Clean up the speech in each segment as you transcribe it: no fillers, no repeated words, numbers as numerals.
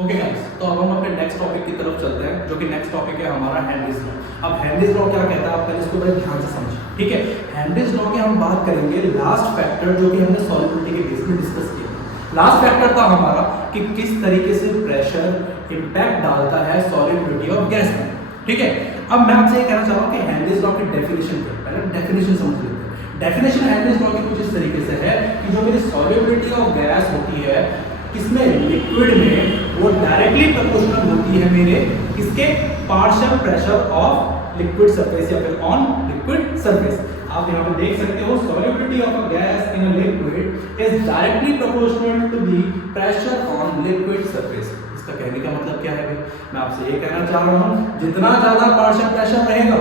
Okay guys, तो अब हम अपने नेक्स्ट टॉपिक की तरफ चलते हैं, जो कि नेक्स्ट टॉपिक है हमारा हेनरीज लॉ। अब हेनरीज लॉ क्या कहता है, आप पहले इसको बड़े ध्यान से समझिए, ठीक है। हेनरीज लॉ की हम बात करेंगे लास्ट फैक्टर जो कि हमने सॉल्युबिलिटी के बेस में डिस्कस किया। लास्ट फैक्टर था हमारा कि किस तरीके से प्रेशर इंपैक्ट डालता है सॉल्युबिलिटी ऑफ गैस में, ठीक है। अब मैं आपसे ये कहना चाह रहा हूँ कि हेनरीज लॉ की डेफिनेशन क्या है, पहले डेफिनेशन समझ लेते हैं। डेफिनेशन हेनरीज लॉ की कुछ इस तरीके से है कि जो मेरी सॉल्युबिलिटी ऑफ गैस होती है किसमें, लिक्विड में, वो डायरेक्टली प्रोपोर्शनल होती है मेरे किसके, partial pressure of liquid surface या फिर ऑन लिक्विड सरफेस। आप यहाँ पे देख सकते हो solubility of a gas in a liquid is directly proportional to the pressure on liquid surface. इसका कहने का मतलब क्या है भाई, मैं आपसे ये कहना चाह रहा हूँ जितना ज्यादा पार्शियल प्रेशर रहेगा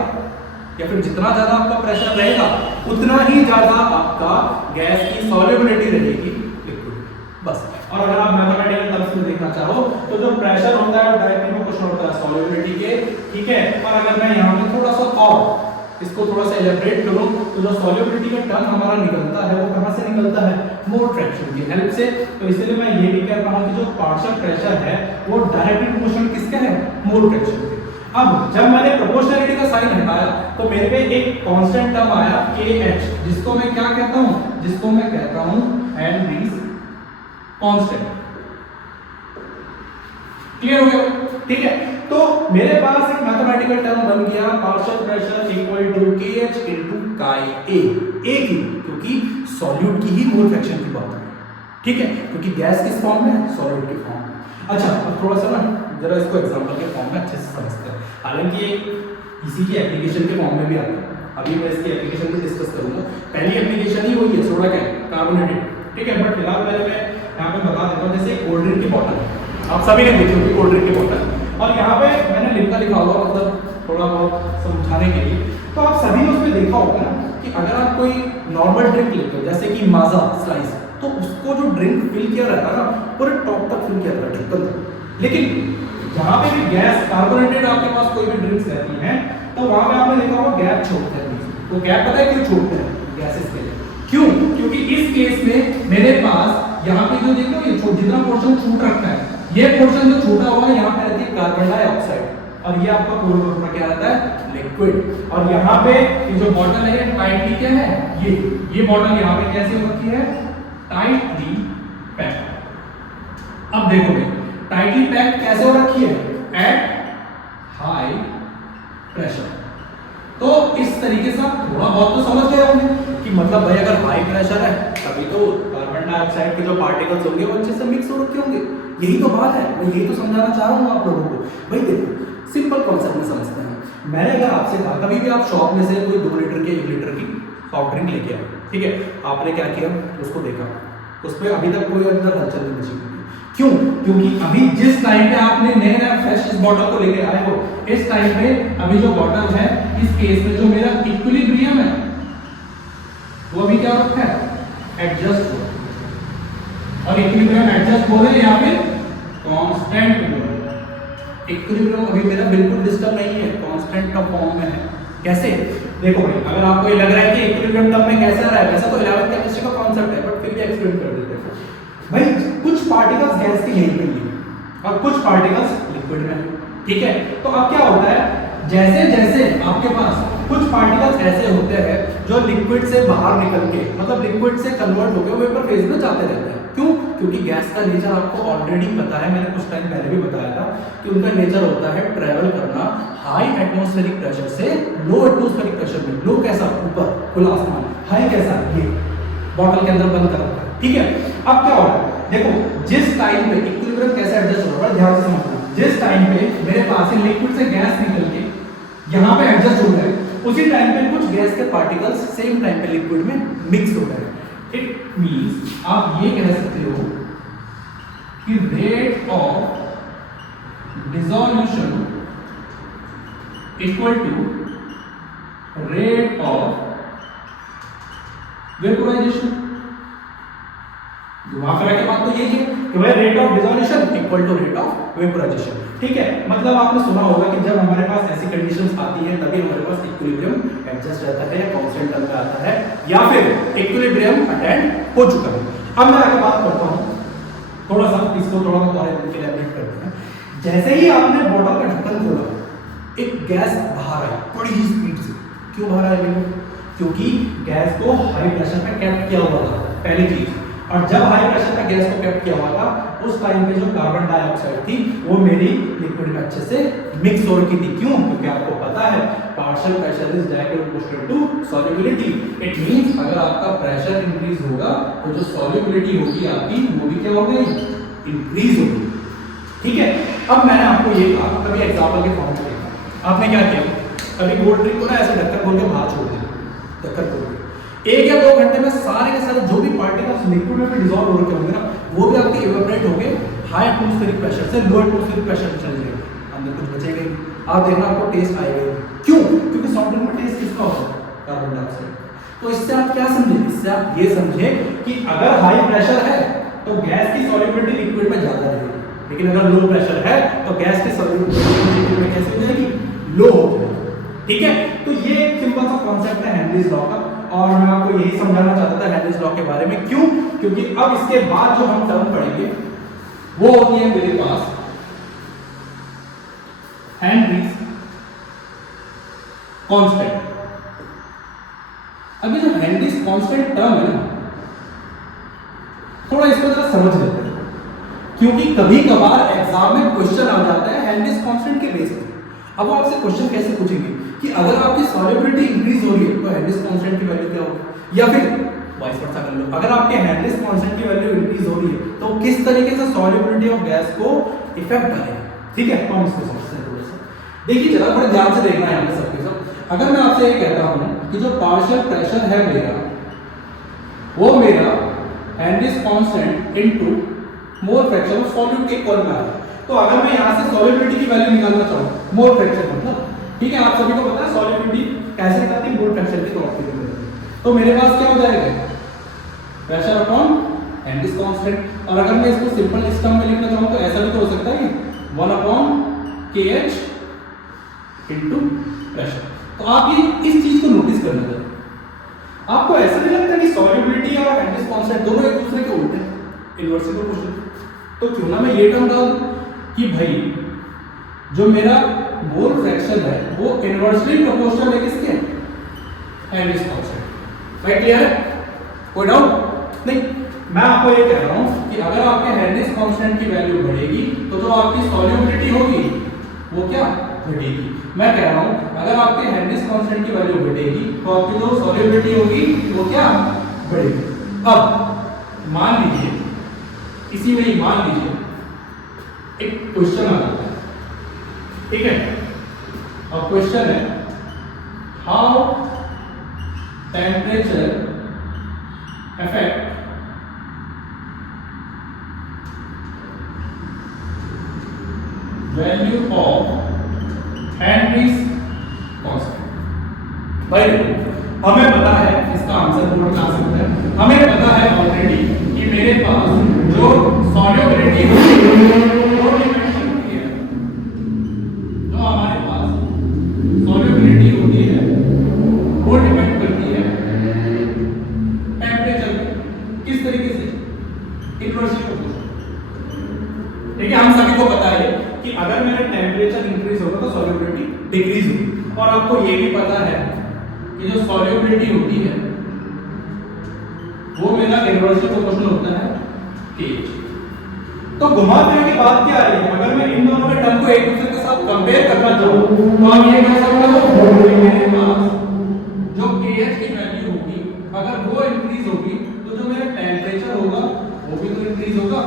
या फिर जितना ज्यादा आपका प्रेशर रहेगा उतना ही ज्यादा आपका गैस की सॉल्युबिलिटी रहेगी लिक्विड, बस। और अगर आप मैथमेटिकल टर्म्स में देखना चाहो तो जो प्रेशर होता है डायरेक्टली प्रोपोर्शनल होता है सॉल्युबिलिटी के, ठीक है। और अगर मैं यहाँ पे थोड़ा सा और इसको थोड़ा सा एलैबोरेट करूं तो जो सॉल्युबिलिटी का टर्म हमारा निकलता है वो कहां से निकलता है, मोल फ्रैक्शन की हेल्प से। तो इसलिए मैं ये भी कह रहा हूं कि जो पार्शियल प्रेशर है वो डायरेक्टली प्रोपोर्शनल किसका है, मोल फ्रैक्शन के। अब जब मैंने प्रोपोर्शनलिटी का साइन हटाया तो मेरे पे एक कांस्टेंट टर्म आया KH, जिसको मैं क्या कहता हूं, जिसको मैं कहता हूं हेनरीज कांस्टेंट। क्लियर हो गया, ठीक है। तो मेरे पास एक मैथमेटिकल टर्म बन गया partial pressure equal to KH into chi A, एक ही, क्योंकि सॉल्यूट की ही मोल फ्रैक्शन की बात है, ठीक है, क्योंकि गैस किस फॉर्म में है, सॉल्यूट के फॉर्म में। अच्छा, अब थोड़ा सा ना जरा इसको एग्जांपल के फॉर्म में अच्छे से समझते हैं, हालांकि इसी की एप्लीकेशन के फॉर्म में भी आता है। अभी मैं इसकी एप्लीकेशन भी डिस्कस करूंगा। पहली एप्लीकेशन ही वही है, सोडा कैन कार्बोनेटेड, ठीक है। बट फिलहाल पहले मैं यहाँ पे बता देता हूँ, जैसे कोल्ड ड्रिंक की बोतल आप सभी ने देखी होगी, कोल्ड ड्रिंक की बोतल, और यहाँ पे मैंने लिखा हुआ मतलब थोड़ा बहुत समझाने के लिए। तो आप सभी ने उसमें देखा होगा ना कि अगर आप कोई नॉर्मल ड्रिंक लेते हो जैसे कि माजा स्लाइस, तो उसको जो ड्रिंक फिल किया रहता है ना पूरे टॉप तक फिल किया रहता है, ढक्कन तक। लेकिन जहाँ पे भी गैस कार्बोनेटेड आपके पास कोई भी ड्रिंक्स रहती हैं तो वहां पे आपने देखा होगा गैप छोड़ते हैं। तो गैप पता है क्यों छोड़ते हैं, गैसेस के लिए। क्यों, क्योंकि इस केस में मेरे पास यहाँ पे जो देखो ये जितना पोर्शन छूट रखा है, ये पोर्शन जो छूटा हुआ है यहाँ पे रहती है कार्बन डाइऑक्साइड, और ये आपका पूरा क्या रहता है, लिक्विड। और यहाँ पे ये जो बॉटल है टाइटली क्या है, ये बॉटल यहाँ पे कैसे होती है, टाइटली पैक्ड। अब देखो भाई टाइटली पैक्ड कैसे हो रखी है, एट हाई प्रेशर। तो इस तरीके से आप थोड़ा बहुत तो समझ गए होंगे कि मतलब भाई अगर हाई प्रेशर है तभी तो कार्बन डाइऑक्साइड के जो पार्टिकल्स होंगे वो अच्छे से मिक्स हो रखे होंगे। यही तो बात है, मैं यही तो समझाना चाह रहा हूँ आप लोगों को। भाई देखो सिंपल कॉन्सेप्ट में समझते हैं। मैंने अगर आपसे कहा कभी भी आप शॉप में से कोई 2 लीटर के 1 लीटर की सॉफ्ट ड्रिंक लेके आए, ठीक है, आपने क्या किया, उसको देखा, उस पर अभी तक कोई अंदर हलचल नहीं मची। क्यों, क्योंकि अभी जिस टाइम पे आपने नया फ्रेश इस बॉटल को लेके आए हो, इस टाइम पे अभी जो बॉटल है इस केस में जो मेरा इक्विलिब्रियम है वो अभी क्या रखा है, एडजस्ट हो। और इक्विलिब्रियम एडजस्ट हो रहे हैं या फिर कांस्टेंट हो रहे हैं। इक्विलिब्रियम अभी मेरा बिल्कुल डिस्टर्ब नहीं है, कांस्टेंट का फॉर्म में है। कैसे, देखो भाई अगर आपको ये लग रहा है कि इक्विलिब्रियम टर्म में कैसा रहा है, वैसा तो 11th केमिस्ट्री का कांसेप्ट है, बट फिर भी एक्सप्लेन कर देते हैं। भाई कुछ पार्टिकल्स गैस के यहीं पे हैं और कुछ पार्टिकल्स लिक्विड में, ठीक है। तो अब क्या होता है, जैसे जैसे आपके पास कुछ पार्टिकल्स ऐसे होते हैं जो लिक्विड से बाहर निकल के मतलब लिक्विड से कन्वर्ट होकर वेपर फेज में जाते रहते हैं। क्यों, क्योंकि गैस का नेचर आपको ऑलरेडी पता है, मैंने कुछ टाइम पहले भी बताया था कि उनका नेचर होता है ट्रेवल करना हाई एटमॉस्फेरिक प्रेशर से लो एटमॉस्फेरिक प्रेशर में। लो कैसा, ऊपर खुला आसमान, हाई कैसा, ये बॉटल के अंदर बंद कर रखा है, ठीक है। अब क्या हो रहा है, देखो जिस टाइम पे इक्विलिब्रियम कैसे एडजस्ट हो रहा है, ध्यान से समझना। जिस टाइम पे मेरे पास से लिक्विड से गैस निकल के यहाँ पे एडजस्ट हो रहा है, उसी टाइम पे कुछ गैस के पार्टिकल्स सेम टाइम पे लिक्विड में मिक्स हो रहे हैं। इट मींस आप ये कह सकते हो कि rate of dissolution equal to rate of vaporisation. दूसरा के बात तो यही है कि भाई rate of dissolution equal to rate of vaporisation, ठीक है। मतलब आपने सुना होगा कि जब हमारे पास ऐसी कंडीशंस आती हैं तभी हमारे पास इक्विलिब्रियम एडजस्ट रहता है या कांस्टेंट टर्म पे आता है या फिर इक्विलिब्रियम अटेंड हो चुका है। अब मैं आगे बात करता हूं, थोड़ा सा इसको थोड़ा और इलैबोरेट करते करते हैं। जैसे ही आपने बॉटल का ढक्कन खोला, एक गैस बाहर आई बड़ी ही स्पीड से। क्यों बाहर आई मेरे? क्योंकि गैस को हाई प्रेशर पे कैप्ट किया हुआ था, पहली चीज। और जब हाई प्रेशर पे गैस को कैप्ट किया हुआ था, उस टाइम पे जो कार्बन डाइऑक्साइड थी वो मेरी लिक्विड में अच्छे से मिक्स हो रखी थी। क्यों? क्योंकि आपको पता है partial pressure is directly proportional to solubility. It means अगर आपका प्रेशर इंक्रीज होगा तो जो सॉल्युबिलिटी होगी आपकी वो भी क्या हो गई? इंक्रीज होगी। ठीक है, अब मैंने आपको ये कहा, कभी एग्जांपल के फॉर्म में देखा आपने क्या किया, कभी कोल्ड ड्रिंक को ना ऐसे ढक्कन खोल के बाहर छोड़ दिया, ढक्कन खोल के 1 या 2 घंटे में सारे के सारे जो भी पार्टिकल्स लिक्विड में डिसॉल्व हो रखे होंगे ना, वो भी आपके इवेपोरेट होके हाई एटमॉस्फेरिक प्रेशर से लो एटमॉस्फेरिक प्रेशर में चले जाएंगे, अंदर कुछ बचेगा ही। आप देखना आपको टेस्ट आएगा ही। क्यों? क्योंकि सॉफ्ट ड्रिंक में टेस्ट किसका होता है? Carbon dioxide. तो इससे आप क्या समझे? इससे आप ये समझे कि अगर हाई प्रेशर है तो गैस की सॉल्युबिलिटी लिक्विड में ज्यादा रहेगी, लेकिन अगर लो प्रेशर है तो गैस की सॉल्युबिलिटी लिक्विड में कैसे हो जाएगी? लो हो जाएगी। ठीक है, तो ये एक सिंपल सा कॉन्सेप्ट है हेनरीज लॉ का, और मैं आपको यही समझाना चाहता था हेनरीज लॉ के बारे में। क्यों? क्योंकि अब इसके बाद जो हम टर्म पढ़ेंगे वो होती है मेरे पास हेनरीज कांस्टेंट। अभी जो हेनरीज कांस्टेंट टर्म है ना, थोड़ा इसको जरा समझ लेते हैं, क्योंकि कभी कभार एग्जाम में क्वेश्चन आ जाता है हेनरीज कांस्टेंट के बेस पे। अब वो आपसे क्वेश्चन कैसे पूछेंगे कि अगर आपकी सॉल्युबिलिटी इंक्रीज हो रही है तो हेनरीज कांस्टेंट की वैल्यू क्या होगी, या फिर वाइस वर्सा कर लो, अगर आपके हेनरीज कांस्टेंट की वैल्यू इंक्रीज हो रही है तो किस तरीके से सॉल्युबिलिटी ऑफ गैस को इफेक्ट करेगा। ठीक है, तो हम इसको समझते हैं थोड़ा सा। देखिए जरा थोड़ा ध्यान से देखना है हमें सबके सब। अगर मैं आपसे ये कहता हूं कि जो पार्शियल प्रेशर है मेरा, वो मेरा Henrys constant into mole fraction of solute के इक्वल में आ रहा है, तो अगर मैं यहां से सॉल्युबिलिटी की वैल्यू निकालना चाहूं, मोल फ्रैक्शन मतलब, ठीक है, आप सभी को पता है सॉल्युबिलिटी कैसे निकालती है? मोल फ्रैक्शन के तौर पे। तो मेरे पास क्या हो जाएगा? Pressure upon Henrys constant. और अगर मैं इसको सिंपल इस टर्म में लिखना चाहूं तो ऐसा भी तो हो सकता है कि 1 अपॉन kH इनटू प्रेशर। तो आप ये इस चीज को नोटिस करना चाहिए। आपको ऐसा नहीं लगता कि सॉल्युबिलिटी और हेनरीज कांस्टेंट दोनों एक दूसरे के उल्टे हैं, इनवर्सली प्रोपोर्शनल? तो क्यों ना मैं ये टर्म डाल दूं कि भाई जो मेरा मोल फ्रैक्शन है वो इनवर्सली प्रोपोर्शनल है किसके? Henrys constant. भाई क्लियर है? कोई डाउट नहीं? मैं आपको ये कह रहा हूं कि अगर आपके हेनरीज कांस्टेंट की वैल्यू बढ़ेगी तो जो आपकी सॉल्युबिलिटी होगी वो क्या घटेगी। मैं कह रहा हूं अगर आपके हेनरीज कांस्टेंट की वैल्यू घटेगी तो आपकी जो सॉल्युबिलिटी होगी वो क्या बढ़ेगी। अब मान लीजिए, इसी में ही मान लीजिए एक क्वेश्चन आ जाता है, ठीक है, अब क्वेश्चन है how temperature affect value of Henry's constant. भाई हमें पता है इसका आंसर कौन बता सकता है? हमें पता है ऑलरेडी कि मेरे पास जो सॉल्युबिलिटी होती है वो डिपेंड करती है, जो हमारे पास सॉल्युबिलिटी होती है वो डिपेंड करती है टेम्परेचर पे। किस तरीके से? Inversely proportional. ठीक है, हम सभी को पता है कि अगर मेरा टेम्परेचर इंक्रीज होगा तो सॉल्युबिलिटी डिक्रीज होगी, और आपको ये भी पता है कि जो सॉल्युबिलिटी होती है वो मेरा इनवर्सली प्रोपोर्शनल होता है kH। तो घुमा फिरा के बात क्या आ रही है? अगर मैं इन दोनों के टर्म को एक दूसरे के साथ कंपेयर करना चाहूं तो आप ये कह सकते हो मेरे पास जो kH की वैल्यू होगी अगर वो इंक्रीज होगी तो जो मेरा टेम्परेचर होगा वो भी तो इंक्रीज होगा।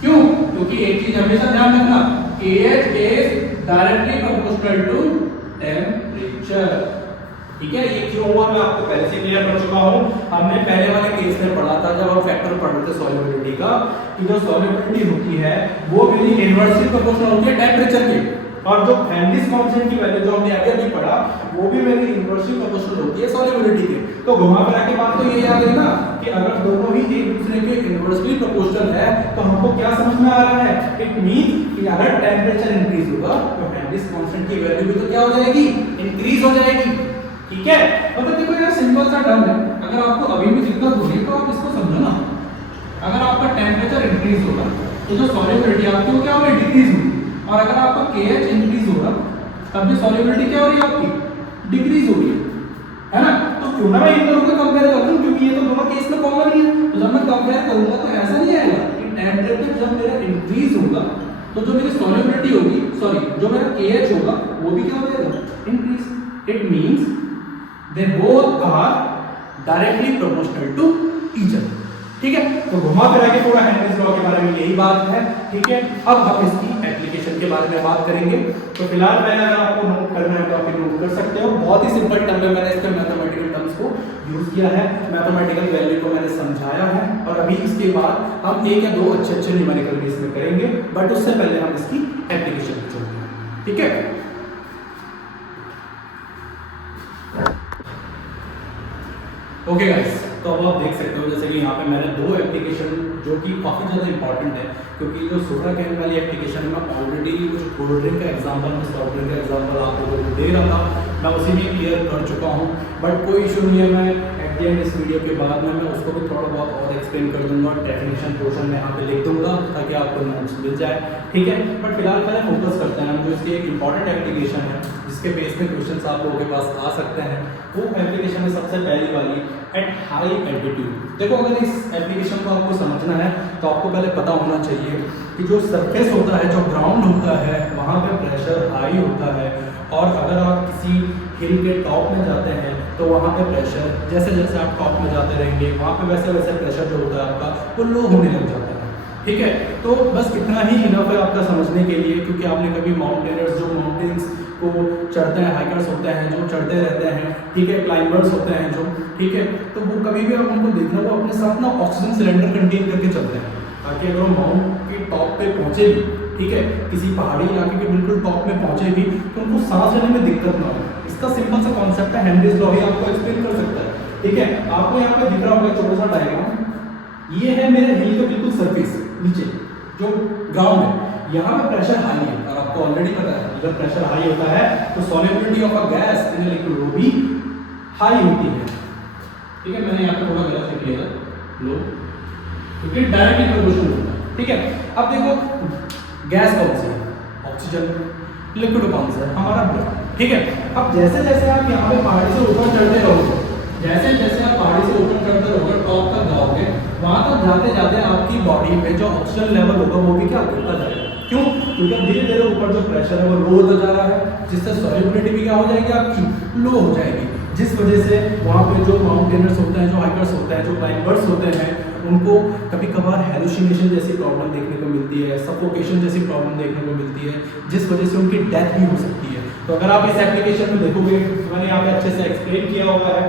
क्यों? क्योंकि एक चीज हमेशा ध्यान रखना, kH is directly proportional to temperature. ठीक है, ये क्यों हुआ मैं आपको पहले से क्लियर कर चुका हूं। हमने पहले वाले केस में पढ़ा था जब हम फैक्टर पढ़ रहे थे सॉल्युबिलिटी का, कि जो सॉल्युबिलिटी होती है वो मेरी इनवर्सली प्रोपोर्शनल होती है टेम्परेचर के, और जो हेनरीज कांस्टेंट की वैल्यू जो हमने अभी पढ़ा वो भी मेरी इनवर्सली प्रोपोर्शनल होती है सॉल्युबिलिटी के। तो घुमा फिरा के बात तो ये याद है ना कि अगर दोनों ही एक दूसरे के इनवर्सली प्रोपोर्शनल है तो हमको क्या समझ में आ रहा है? इट मींस कि अगर टेम्परेचर इंक्रीज होगा तो हेनरीज कांस्टेंट की वैल्यू भी तो क्या हो जाएगी? इंक्रीज हो जाएगी। ठीक है, मतलब देखो यार सिंपल सा टर्म है, अगर आपको अभी भी दिक्कत हो रही है तो आप इसको समझो ना। अगर आपका टेम्परेचर इंक्रीज होगा तो जो सॉल्युबिलिटी आपकी वो क्या हो रही है, डिक्रीज हो रही है। और अगर आपका KH इंक्रीज होगा तब भी सॉल्युबिलिटी क्या हो रही है आपकी, डिक्रीज हो रही है ना। तो क्यों ना मैं इन दोनों को कंपेयर कर दूं, क्योंकि ये तो दोनों केस में कॉमन ही है। तो जब मैं कंपेयर करूंगा तो ऐसा नहीं आएगा कि टेम्परेचर जब मेरा इंक्रीज होगा तो जो मेरी सॉल्युबिलिटी होगी, सॉरी जो मेरा KH होगा वो भी क्या हो जाएगा, increase. It means they both are directly proportional to each other. ठीक है, तो घुमा फिरा के थोड़ा हेनरीज लॉ के बारे में यही बात है। ठीक है, अब हम इसकी एप्लीकेशन के बारे में बात करेंगे। तो फिलहाल मैंने अगर आपको नोट करना है तो आप नोट कर सकते हो। बहुत ही सिंपल टर्म में मैंने इसके मैथमेटिकल टर्म्स को यूज किया है, मैथमेटिकल वैल्यू को मैंने समझाया है। और अभी इसके बाद हम एक या दो अच्छे न्यूमेरिकल भी इसमें करेंगे, बट उससे पहले हम इसकी एप्लीकेशन को चलेंगे। ठीक है, ओके गाइस, तो अब आप देख सकते हो जैसे कि यहाँ पे मैंने दो एप्लीकेशन जो कि काफ़ी ज़्यादा इंपॉर्टेंट है, क्योंकि जो सोडा कैन वाली एप्लीकेशन में ऑलरेडी कुछ कोल्ड ड्रिंक का एग्जांपल, मैं सॉफ्ट ड्रिंक का एग्जांपल आप लोगों को दे रहा था, मैं उसी में क्लियर कर चुका हूँ। बट कोई इशू नहीं है, मैं एट द एंड इस वीडियो के बाद में मैं उसको भी थोड़ा बहुत और एक्सप्लेन कर दूंगा, डेफिनेशन पोर्शन में यहाँ पे लिख दूंगा ताकि आपको नोट्स मिल जाए। ठीक है, बट फिलहाल पहले फोकस करते हैं हम जो इसकी एक इंपॉर्टेंट एप्लीकेशन है जिसके बेस पे क्वेश्चंस आप लोगों के पास आ सकते हैं। वो एप्लीकेशन है सबसे पहली वाली, एट हाई एल्टीट्यूड। देखो, अगर इस एप्लीकेशन को आपको समझना है तो आपको पहले पता होना चाहिए कि जो सरफेस होता है, जो ग्राउंड होता है, वहाँ पे प्रेशर हाई होता है। और अगर आप किसी हिल के टॉप में जाते हैं तो वहाँ पे प्रेशर, जैसे जैसे आप टॉप में जाते रहेंगे वहाँ पे वैसे वैसे प्रेशर जो होता है आपका वो लो होने लग जाता है। ठीक है, तो बस इतना ही इनफ है आपका समझने के लिए, क्योंकि आपने कभी माउंटेनर्स जो माउंटेन्स को चढ़ते हैं, हाइकर्स होते हैं जो चढ़ते रहते हैं, ठीक है, क्लाइंबर्स होते हैं जो, ठीक है, तो वो कभी भी आप उनको देखना वो अपने साथ ना ऑक्सीजन सिलेंडर कंटेन करके चलते हैं, ताकि अगर वो माउंट के टॉप पे पहुंचे भी, ठीक है, किसी पहाड़ी इलाके के बिल्कुल टॉप में पहुंचे भी, तो उनको सांस लेने में दिक्कत ना हो। इसका सिंपल सा कॉन्सेप्ट है, हेनरीज लॉ ही आपको एक्सप्लेन कर सकता है। ठीक है, आपको यहाँ पे दिख रहा होगा छोटा सा डायग्राम, ये है मेरे हिल का बिल्कुल सरफेस, नीचे जो ग्राउंड है, यहाँ पे प्रेशर हाई है और आपको ऑलरेडी पता है अगर प्रेशर हाई होता है तो solubility of a gas in a liquid वो भी हाई होती है। ठीक है, मैंने यहाँ पे थोड़ा गलत लिख लिया था लो, क्योंकि डायरेक्टली प्रोपोर्शनल होता है। ठीक है, अब देखो गैस कौन सी है, ऑक्सीजन, लिक्विड कौन सा है, हमारा ब्लड। ठीक है, अब जैसे जैसे आप यहाँ पे पहाड़ी से ऊपर चढ़ते रहोगे, जैसे जैसे आप पहाड़ी से ऊपर चढ़ते रहोगे, टॉप तक जाओगे, वहां तक जाते जाते आपकी बॉडी में जो ऑक्सीजन लेवल होगा वो भी क्या होता जाएगा। क्यों? क्योंकि धीरे धीरे ऊपर जो प्रेशर है वो लो होता जा रहा है, जिससे सॉल्युबिलिटी भी क्या हो जाएगी आपकी, लो हो जाएगी, जिस वजह से वहाँ पे जो माउंटेनर्स होते हैं, जो हाइकर्स होते हैं, जो क्लाइंबर्स होते हैं, उनको कभी कभार हेलुसिनेशन जैसी प्रॉब्लम देखने को मिलती है, सफोकेशन जैसी प्रॉब्लम देखने को मिलती है, जिस वजह से उनकी डेथ भी हो सकती है। तो अगर आप इस एप्लीकेशन में देखोगे, मैंने यहाँ पे अच्छे से एक्सप्लेन किया हुआ है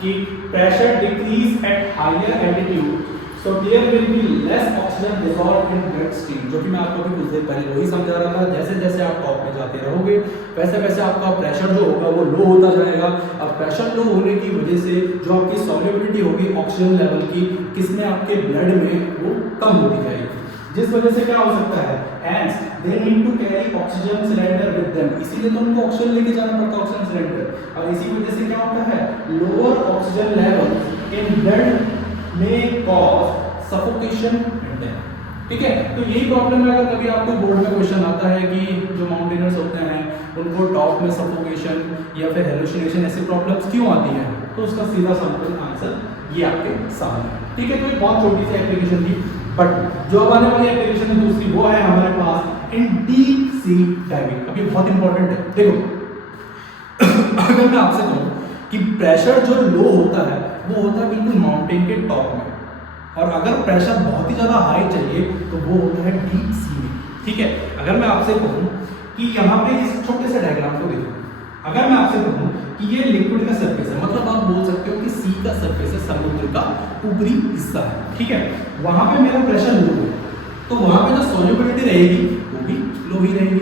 कि pressure decrease at higher altitude, so there will be less oxygen dissolved in blood stream, जो कि मैं आपको भी कुछ देर पहले वही समझा रहा था। जैसे जैसे आप टॉप में जाते रहोगे वैसे वैसे आपका प्रेशर जो होगा वो लो होता जाएगा। अब प्रेशर लो होने की वजह से जो आपकी सॉल्युबिलिटी होगी ऑक्सीजन लेवल की, किसमें, आपके ब्लड में, वो कम होती जाएगी, जिस वजह से क्या हो सकता है, hence they need to carry oxygen cylinder with them, इसीलिए तो उनको ऑक्सीजन लेके जाना पड़ता है, ऑक्सीजन सिलेंडर। और इसी वजह से क्या होता है, lower oxygen level in blood में कॉज सफोकेशन एंड डेथ। ठीक है, तो यही प्रॉब्लम है। अगर कभी आपको बोर्ड में क्वेश्चन आता है कि जो माउंटेनर्स होते हैं उनको टॉप में सफोकेशन या फिर हेलुसिनेशन ऐसी प्रॉब्लम्स क्यों आती हैं, तो उसका सीधा सिंपल आंसर ये आपके सामने है। ठीक है, तो एक बहुत छोटी सी एप्लीकेशन थी, बट जो अब आने वाली एप्लीकेशन है दूसरी, वो है हमारे पास इन डीप सी डाइविंग। अभी बहुत इंपॉर्टेंट है, देखो अगर मैं आपसे कहूँ कि प्रेशर जो लो होता है वो होता है बिल्कुल माउंटेन के टॉप में, और अगर प्रेशर बहुत ही ज़्यादा हाई चाहिए तो वो होता है डीप सी में। ठीक है, अगर मैं आपसे कहूँ कि यहाँ पे इस छोटे से डायग्राम को देखो, अगर मैं आपसे कहूँ कि ये लिक्विड का सरफेस है, मतलब आप बोल सकते हो कि सी का सरफेस है, समुद्र का ऊपरी हिस्सा है। ठीक है, वहाँ पे मेरा प्रेशर लो है, तो वहाँ पे जो सॉल्युबिलिटी रहेगी वो भी लो ही रहेगी।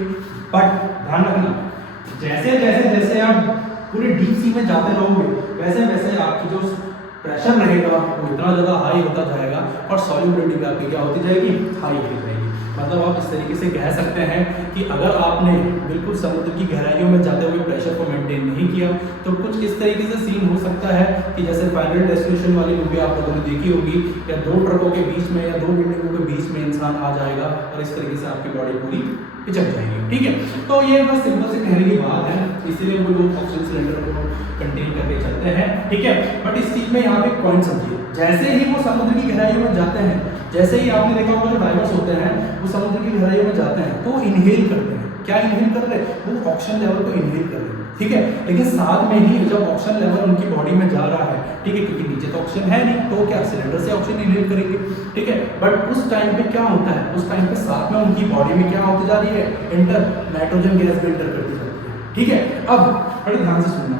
बट ध्यान रखना, जैसे जैसे जैसे आप पूरे डीप सी में जाते रहोगे वैसे वैसे आपकी जो प्रेशर रहेगा वो इतना ज़्यादा हाई होता जाएगा और सॉल्युबिलिटी भी आपकी क्या होती जाएगी, हाई होती जाएगी। मतलब आप इस तरीके से कह सकते हैं कि अगर आपने बिल्कुल समुद्र की गहराइयों में जाते हुए प्रेशर को मेंटेन नहीं किया तो कुछ इस तरीके से सीन हो सकता है कि जैसे फाइनल डेस्टिनेशन वाली मूवी आप लोगों ने देखी होगी, या दो ट्रकों के बीच में या दो बिल्डिंगों के बीच में इंसान आ जाएगा और इस तरीके से आपकी बॉडी पूरी पिचक जाएगी। ठीक है, तो ये बस सिंपल से कहने की बात है, इसीलिए वो लोग ऑक्सीजन सिलेंडर को कंटेन करके चलते हैं। ठीक है, बट इस चीज में यहाँ पे पॉइंट समझिए, जैसे ही वो समुद्र की गहराइयों में जाते हैं, जैसे ही आपने देखा होगा जो डाइवर्स होते हैं वो समुद्र की गहराइयों में जाते हैं तो इनहेल करते हैं। क्या इनहेल कर रहे हैं? वो ऑक्सीजन लेवल को इनहेल कर रहे हैं। ठीक है, लेकिन साथ में ही जब ऑक्सीजन लेवल उनकी बॉडी में जा रहा है, ठीक है, क्योंकि नीचे तो ऑक्सीजन है नहीं, तो क्या सिलेंडर से ऑक्सीजन इनहेल करेंगे। ठीक है, बट उस टाइम पे क्या होता है, उस टाइम पे साथ में उनकी बॉडी में क्या होती जा रही है, इंटर नाइट्रोजन गैस भी इंटर करती जाती है। ठीक है, अब बड़े ध्यान से सुनना,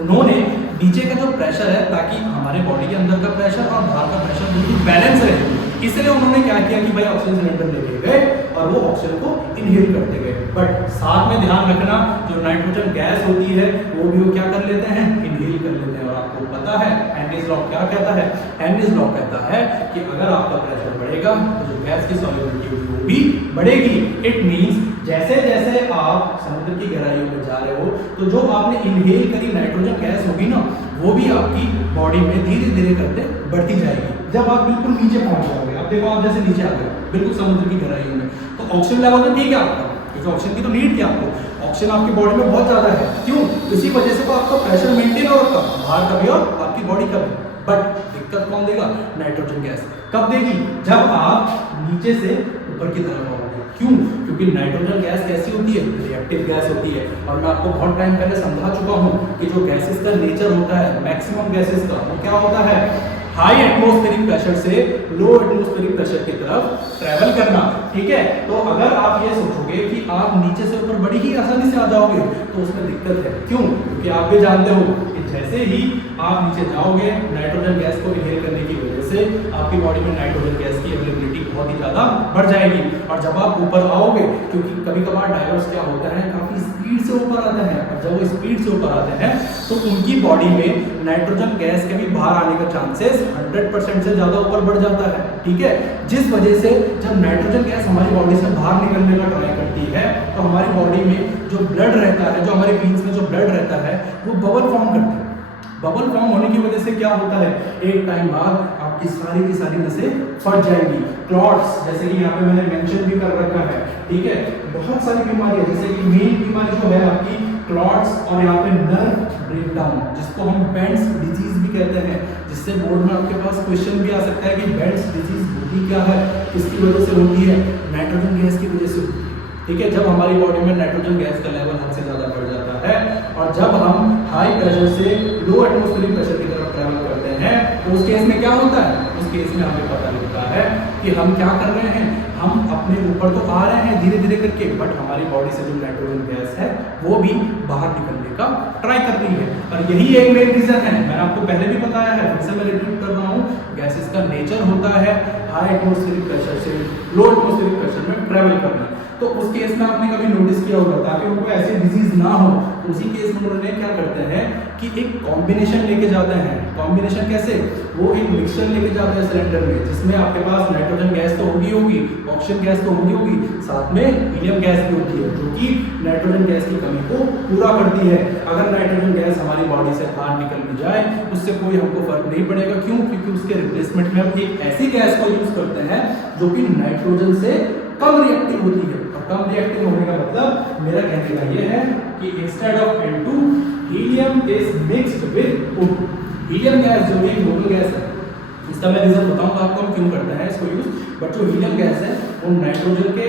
उन्होंने नीचे का जो प्रेशर है, ताकि हमारे बॉडी के अंदर का प्रेशर और बाहर का प्रेशर बिल्कुल बैलेंस रहे, इसलिए उन्होंने क्या किया कि भाई ऑक्सीजन सिलेंडर लेके गए और वो ऑक्सीजन को इनहेल करते गए। बट साथ में ध्यान रखना, जो नाइट्रोजन गैस होती है वो भी वो क्या कर लेते हैं, इनहेल कर लेते हैं। और आपको पता है हेनरीज लॉ क्या कहता है, हेनरीज लॉ कहता है कि अगर आपका प्रेशर बढ़ेगा तो जो गैस की सॉल्युबिलिटी होगी वो भी बढ़ेगी। इट मींस जैसे जैसे आप समुद्र की गहराइयों में जा रहे हो तो जो आपने इनहेल करी नाइट्रोजन गैस होगी ना, वो भी आपकी बॉडी में धीरे धीरे करते बढ़ती जाएगी। जब आप बिल्कुल नीचे पहुंच जाओगे, अब देखो आप जैसे नीचे आ गए बिल्कुल समुद्र की गहराइयों में, तो ऑक्सीजन लेवल तो ठीक है आपका, क्योंकि ऑक्सीजन की तो नीड थी आपको, ऑक्सीजन आपकी बॉडी में बहुत ज्यादा है। क्यों? इसी वजह से तो आपका प्रेशर मेंटेन हो रखा, बाहर का भी और आपकी बॉडी का भी। बट दिक्कत कौन देगा? Nitrogen gas. कब देगी? जब आप नीचे से ऊपर की तरफ आओगे। क्यों? क्योंकि नाइट्रोजन गैस कैसी होती है, रिएक्टिव गैस होती है। और मैं आपको बहुत टाइम पहले समझा चुका हूं कि जो गैसेस का नेचर होता है, मैक्सिमम गैसेस का, वो क्या होता है, हाई एटमॉस्फेरिक प्रेशर से लो एटमॉस्फेरिक प्रेशर की तरफ ट्रैवल करना। ठीक है, तो अगर आप ये सोचोगे कि आप नीचे से ऊपर बड़ी ही आसानी से आ जाओगे तो उसमें दिक्कत है। क्यों? क्योंकि आप भी जानते हो कि जैसे ही आप नीचे जाओगे, नाइट्रोजन गैस को इनहेल करने की वजह से आपकी बॉडी में नाइट्रोजन गैस की अवेलेबिलिटी बहुत ही ज्यादा बढ़ जाएगी। और जब आप ऊपर आओगे, क्योंकि कभी कभार डाइवर्स क्या होता है, काफी स्पीड से ऊपर आते हैं, और जब वो स्पीड से ऊपर आते हैं तो उनकी बॉडी में नाइट्रोजन गैस के भी बाहर आने का चांसेस 100% से ज्यादा ऊपर बढ़ जाता है। ठीक है, जिस वजह से जब नाइट्रोजन गैस हमारी बॉडी से बाहर निकलने का ट्राई करती है तो हमारी बॉडी में जो ब्लड रहता है, जो हमारे वीन्स में जो ब्लड रहता है, वो बबल फॉर्म करते हैं। बबल फॉर्म होने की वजह से क्या होता है, एक टाइम बाद आपकी सारी की सारी नसें फट जाएंगी। क्लॉट्स, जैसे कि यहाँ पे मैंने मेंशन भी कर रखा है। ठीक है, बहुत सारी बीमारियां, जैसे कि मेन बीमारी जो है आपकी क्लॉट्स, और यहाँ पे नर्व ब्रेकडाउन, जिसको हम बेंट्स डिजीज भी कहते हैं, जिससे बोर्ड में आपके पास क्वेश्चन भी आ सकता है कि बेंट्स डिजीज होती क्या है, किसकी वजह से होती है, नाइट्रोजन गैस की वजह से होती है। ठीक है, जब हमारी बॉडी में नाइट्रोजन गैस का लेवल हद से ज्यादा बढ़ जाता है और जब हम हाई प्रेशर से लो एटमॉस्फेरिक प्रेशर की तरफ ट्रैवल करते हैं तो उस केस में क्या होता है, उस केस में हमें पता लगता है कि हम क्या कर रहे हैं, हम अपने ऊपर तो आ रहे हैं धीरे धीरे करके, बट हमारी बॉडी से जो नाइट्रोजन गैस है वो भी बाहर निकलने का ट्राई कर रही है। और यही एक मेन रीजन है, मैंने आपको पहले भी बताया है, फिर से मैं रिपीट कर रहा हूँ, गैसेस का नेचर होता है हाई एटमॉस्फेरिक प्रेशर से लो एटमॉस्फेरिक प्रेशर में ट्रैवल करना। तो उस केस में आपने कभी नोटिस किया होगा, ताकि उनको ऐसी डिजीज ना हो, तो उसी केस में उन्होंने क्या करते हैं कि एक कॉम्बिनेशन लेके जाते हैं। कॉम्बिनेशन कैसे? वो एक मिक्सचर लेके जाते हैं सिलेंडर में, जिसमें आपके पास नाइट्रोजन गैस तो होगी, ऑक्सीजन गैस तो होगी, साथ में हीलियम गैस भी होती है, जो कि नाइट्रोजन गैस की कमी को पूरा करती है। अगर नाइट्रोजन गैस हमारी बॉडी से बाहर निकल भी जाए, उससे कोई हमको फर्क नहीं पड़ेगा। क्यों? क्योंकि उसके रिप्लेसमेंट में हम एक ऐसी गैस को यूज करते हैं जो कि नाइट्रोजन से कम रिएक्टिव होती है। और कम रिएक्टिव होने का मतलब मेरा कहने का ये है कि instead of N2 helium is mixed with O2। Helium gas जो एक नोबल गैस है, इसका मैं रीजन बताऊंगा आपको हम क्यों करते हैं इसको यूज। बट जो हीलियम गैस है वो नाइट्रोजन के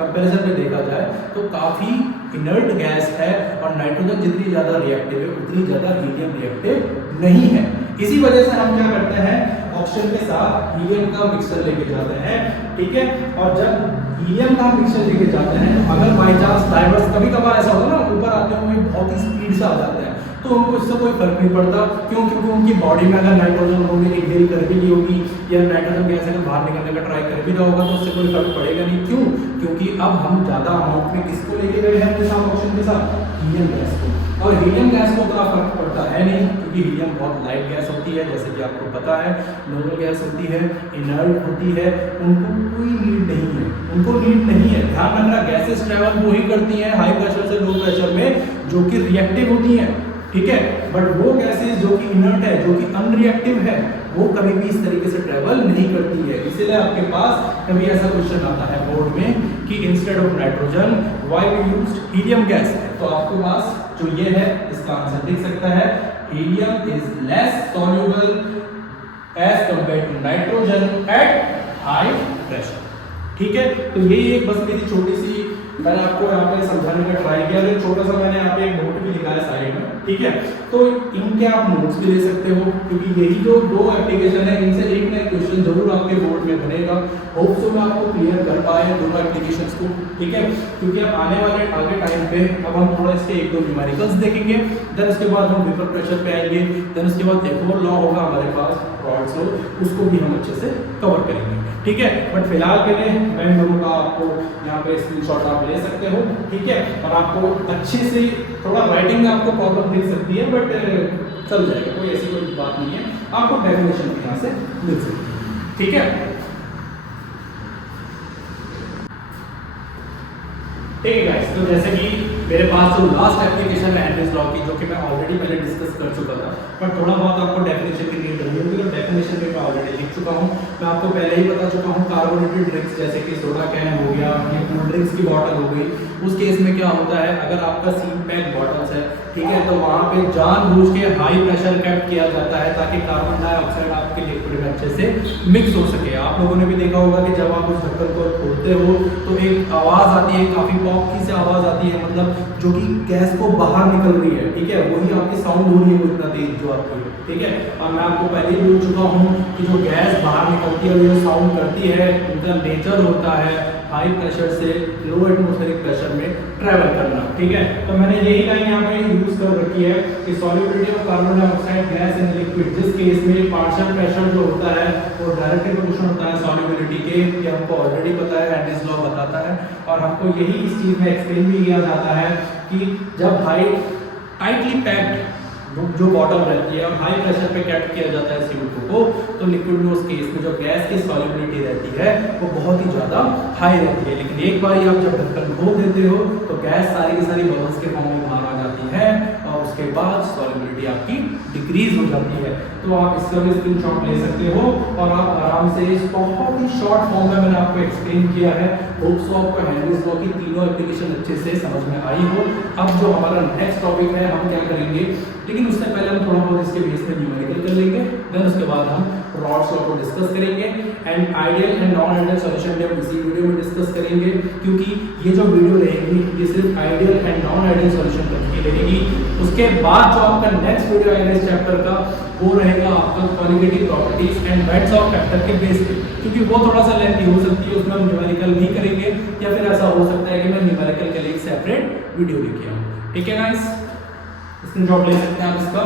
कंपैरिजन में देखा जाए तो काफी इनर्ट गैस है, और नाइट्रोजन जितनी ज्यादा रिएक्टिव है उतनी ज्यादा हीलियम रिएक्टिव नहीं है। इसी वजह से हम क्या करते हैं, ऑक्सीजन के साथ हीलियम का मिक्सचर लेके जाते हैं। ठीक है, और जब हीलियम का मिक्सचर लेके जाते हैं, अगर बाई चांस डाइवर्स कभी कभार ऐसा होता है ना, ऊपर आते हुए बहुत ही स्पीड से आ जाते हैं, तो उनको इससे कोई फर्क नहीं पड़ता। क्यों? क्योंकि उनकी बॉडी में अगर नाइट्रोजन उन्होंने इनहेल कर भी ली होगी या नाइट्रोजन गैस अगर बाहर निकलने का ट्राई कर भी रहा होगा तो उससे कोई फर्क पड़ेगा नहीं। क्यों? क्योंकि अब हम ज्यादा अमाउंट में किसको लेके गए हैं अपने साथ, ऑक्सीजन के साथ, हीलियम गैस को। और हीलियम गैस को उतना फर्क पड़ता है नहीं, क्योंकि हीलियम बहुत लाइट गैस होती है, जैसे कि आपको पता है। नोबल गैस होती है, इनर्ट होती है, उनको कोई नीड नहीं है, उनको नीड नहीं है। ध्यान रखना, गैसेस ट्रैवल वो ही करती हैं हाई प्रेशर से लो प्रेशर में, जो कि रिएक्टिव होती हैं, ठीक है। बट वो गैसेस जो कि इनर्ट है, जो कि अनरिएक्टिव है, वो कभी भी इस तरीके से ट्रैवल नहीं करती है। इसीलिए आपके पास कभी ऐसा क्वेश्चन आता है बोर्ड में कि instead of nitrogen why we used helium gas, तो आपके पास जो ये है इसका आंसर दिख सकता है, helium is less soluble as compare to nitrogen at high pressure, ठीक है। तो यही एक बस मेरी छोटी सी, मैंने आपको यहाँ पे समझाने का ट्राई किया। और छोटा सा मैंने यहाँ पे एक नोट भी लिखा है साइड में, ठीक है। तो इनके आप नोट्स भी ले सकते हो, क्योंकि यही जो दो एप्लीकेशन है, इनसे एक ना एक क्वेश्चन जरूर आपके बोर्ड में बनेगा। होप सो मैं आपको क्लियर कर पाए दोनों एप्लीकेशंस को, ठीक है। क्योंकि अब आने वाले आगे टाइम पे अब हम थोड़ा इसके एक दो न्यूमेरिकल्स देखेंगे, देन उसके बाद हम वेपर प्रेशर पे आएंगे, देन उसके बाद एक और लॉ होगा हमारे पास, रॉड्स लॉ, उसको भी हम अच्छे से कवर करेंगे, ठीक है। बट फिलहाल के लिए मैं इन दोनों का आपको यहाँ पे स्क्रीनशॉट आप ले सकते हो, ठीक है। और आपको अच्छे से थोड़ा राइटिंग में आपको प्रॉब्लम दिख सकती है, बट चल जाएगा, कोई ऐसी कोई बात नहीं है, आपको डेफिनेशन यहाँ से मिल सकती है, ठीक है। ठीक है गाइस, तो जैसे कि मेरे पास जो लास्ट एप्लीकेशन है हेनरीज लॉ की, जो कि मैं ऑलरेडी पहले डिस्कस कर चुका था, पर थोड़ा बहुत आपको डेफिनेशन की नीड रही होगी, तो डेफिनेशन में मैं ऑलरेडी लिख चुका हूँ। मैं आपको पहले ही बता चुका हूँ, कार्बोनेटेड ड्रिंक्स जैसे कि सोडा कैन हो गया या कोल्ड ड्रिंक्स की बॉटल हो गई, उस केस में क्या होता है, अगर आपका सील पैक बॉटल्स है, ठीक है, तो वहाँ पे जानबूझ के हाई प्रेशर कैप किया जाता है ताकि कार्बन डाइऑक्साइड आपके लिक्विड में अच्छे से मिक्स हो सके। आप लोगों ने भी देखा होगा कि जब आप उस ढक्कन को खोलते हो तो एक आवाज़ आती है, काफ़ी पॉपकी से आवाज़ आती है, मतलब जो कि गैस को बाहर निकल रही है, ठीक है, वही आपकी साउंड हो रही है, वो इतना तेज जो आपकी है, ठीक है। और मैं आपको पहले ही बोल चुका हूँ कि जो गैस बाहर निकलती है, जो साउंड करती है, उनका नेचर होता है हाई प्रेशर से लो एटमॉस्फेरिक प्रेशर में ट्रैवल करना, ठीक है। तो मैंने यही लाइन यहाँ पे यूज कर रखी है कि solubility of carbon dioxide gas in liquid, जिस केस में पार्शियल प्रेशर जो होता है वो डायरेक्टली प्रोपोर्शनल होता है सॉल्युबिलिटी के, ये हमको ऑलरेडी पता है, हेनरीज लॉ बताता है। और हमको यही इस चीज में एक्सप्लेन भी किया जाता है कि जब हाई टाइटली पैक्ड जो बॉटल रहती है और हाई प्रेशर पे कैप्ट किया जाता है CO2 को, तो लिक्विड में उस केस में जो गैस की सॉल्युबिलिटी रहती है वो बहुत ही ज़्यादा हाई रहती है। लेकिन एक बार आप जब ढक्कन खोल देते हो तो गैस सारी की सारी बबल्स के फॉर्म में बाहर आ जाती है और उसके बाद सॉल्युबिलिटी आपकी डिक्रीज हो जाती है। तो आप इसका भी स्क्रीनशॉट ले सकते हो और आप आराम से इस बहुत ही शॉर्ट फॉर्म में मैंने आपको एक्सप्लेन किया है। होप सो आपको हेनरीज लॉ की तीनों एप्लीकेशन अच्छे से समझ में आई हो। अब जो हमारा नेक्स्ट टॉपिक है हम क्या करेंगे, लेकिन उससे पहले हम थोड़ा बहुत इसके बेस में न्यूमेरिकल कर लेंगे, देन उसके बाद हम रॉड्स लॉ को डिस्कस करेंगे and ideal and non ideal solution भी हम इसी वीडियो में डिस्कस करेंगे, क्योंकि ये जो वीडियो रहेगी ये सिर्फ ideal and non ideal solution तक की रहेगी। उसके बाद जो आपका नेक्स्ट वीडियो आएगा इस चैप्टर का वो रहेगा आपका qualitative properties and rights of factor के बेस पे, क्योंकि वो थोड़ा सा लेंथी हो सकती है, उसमें हम न्यूमेरिकल नहीं करेंगे या फिर ऐसा हो सकता है कि मैं न्यूमेरिकल के लिए एक सेपरेट वीडियो लेके आऊँ। ठीक है गाइस, स्क्रीनशॉट ले सकते हैं आप इसका।